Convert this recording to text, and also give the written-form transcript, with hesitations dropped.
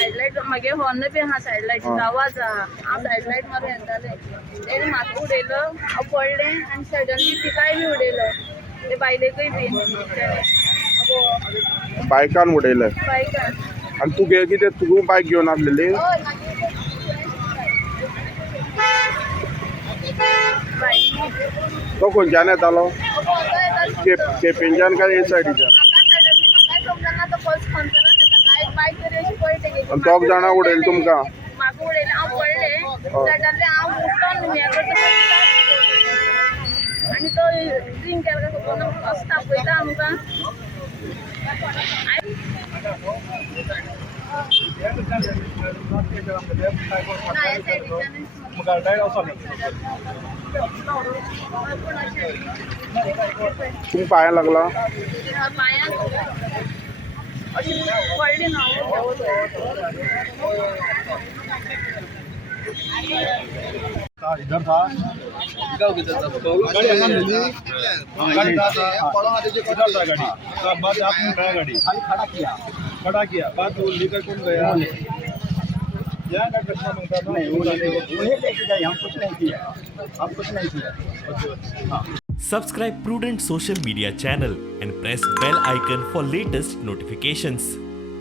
Side light मागे horn पे हा side light गावाचा हा साइड लाइट मारे येताले तेने म्हाका उडयलं हांव पडलें आनी सडनली तिकाय बी उडयलं ते बायलेकय बी बायकान उडयलें बायकान आणि तू कितें तू बायक घेवन आसलेली तो खंयच्यान येतालो केपेंच्यान काय हे सायडीच्यान आणि दोग जाणां उडयलें तुमकां म्हाका उडयलें हांव पडलें सडनली हांव उठोन हें करता आनी तो ड्रिंक केला काय खबर ना असो तापयता आमकां ना ह्या सायडीच्यान तुमकां पांयां लागला पांयाक अशी पडली ना इधर था गाड़ी बाद आपने उठाया गाड़ी खड़ा किया बाद वो लेकर कौन गया क्या घटना बनता था नहीं उन्हें लेके गए हम कुछ नहीं KIA Subscribe Prudent Social Media channel and press bell icon for latest notifications.